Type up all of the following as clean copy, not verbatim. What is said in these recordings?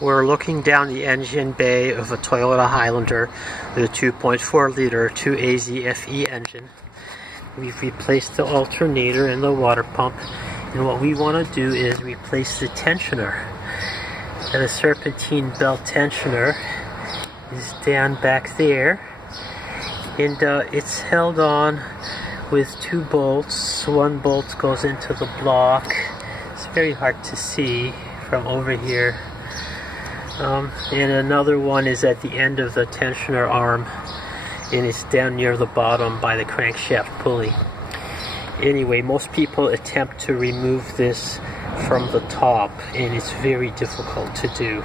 We're looking down the engine bay of a Toyota Highlander with a 2.4-liter 2AZ-FE engine. We've replaced the alternator and the water pump, and what we want to do is replace the tensioner. And the Serpentine belt tensioner is down back there, and it's held on with 2 bolts. 1 bolt goes into the block. It's very hard to see from over here. And another one is at the end of the tensioner arm, and it's down near the bottom by the crankshaft pulley. Anyway, most people attempt to remove this from the top, and it's very difficult to do.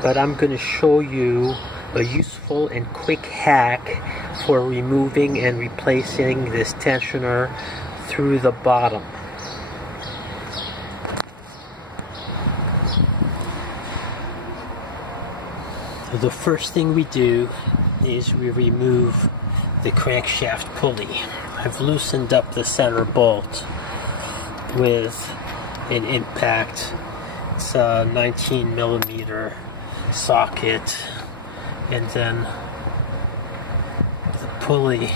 But I'm going to show you a useful and quick hack for removing and replacing this tensioner through the bottom. The first thing we do is we remove the crankshaft pulley. I've loosened up the center bolt with an impact. It's a 19mm socket, and then the pulley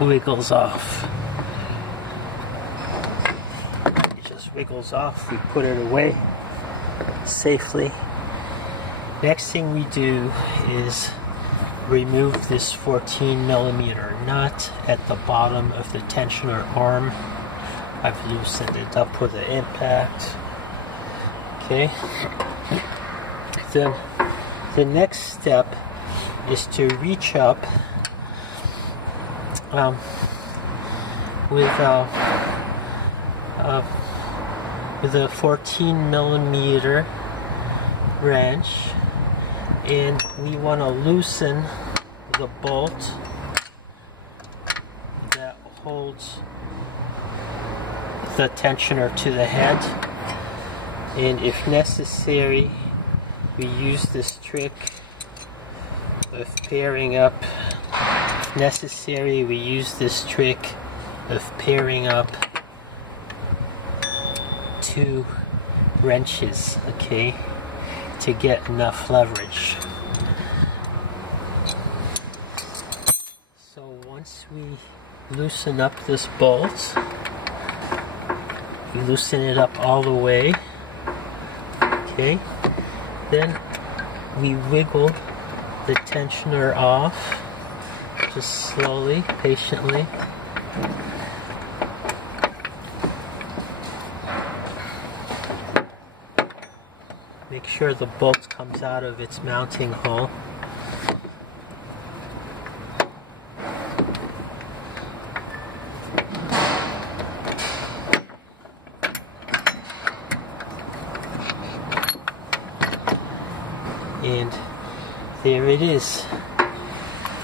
wiggles off. It just wiggles off. We put it away safely. Next thing we do is remove this 14mm nut at the bottom of the tensioner arm. I've loosened it up with an impact. Okay. Then the next step is to reach up with a 14mm wrench, and we want to loosen the bolt that holds the tensioner to the head, and if necessary we use this trick of pairing up. If necessary, we use this trick of pairing up 2 wrenches, okay, to get enough leverage. So once we loosen up this bolt, we loosen it up all the way, okay, then we wiggle the tensioner off, just slowly, patiently. Make sure the bolt comes out of its mounting hole. And there it is.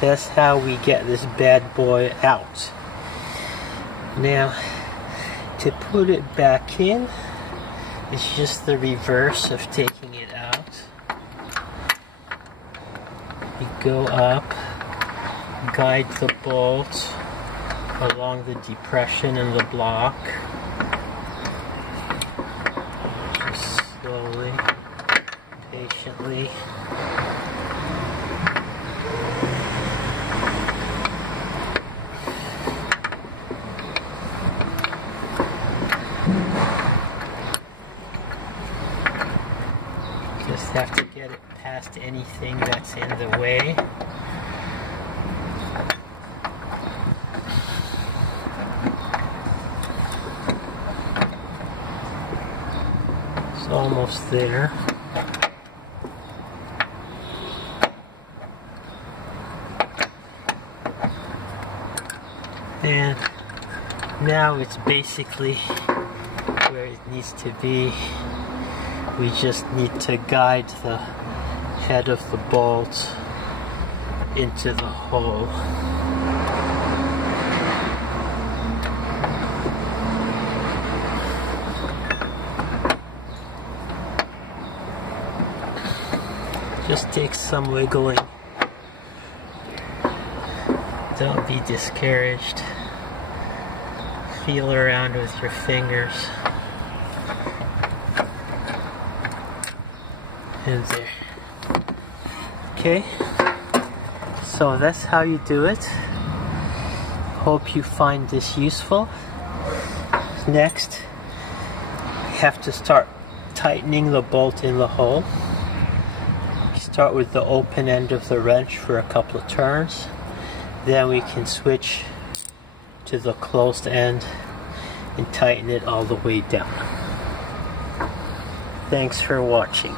That's how we get this bad boy out. Now, to put it back in, it's just the reverse of taking it out. You go up, guide the bolt along the depression in the block. Just slowly, patiently. Just have to get it past anything that's in the way. It's almost there. And now it's basically where it needs to be. We just need to guide the head of the bolt into the hole. Just takes some wiggling. Don't be discouraged. feel around with your fingers. And there. Okay, so that's how you do it. Hope you find this useful. Next, you have to start tightening the bolt in the hole. Start with the open end of the wrench for a couple of turns. Then we can switch to the closed end and tighten it all the way down. Thanks for watching.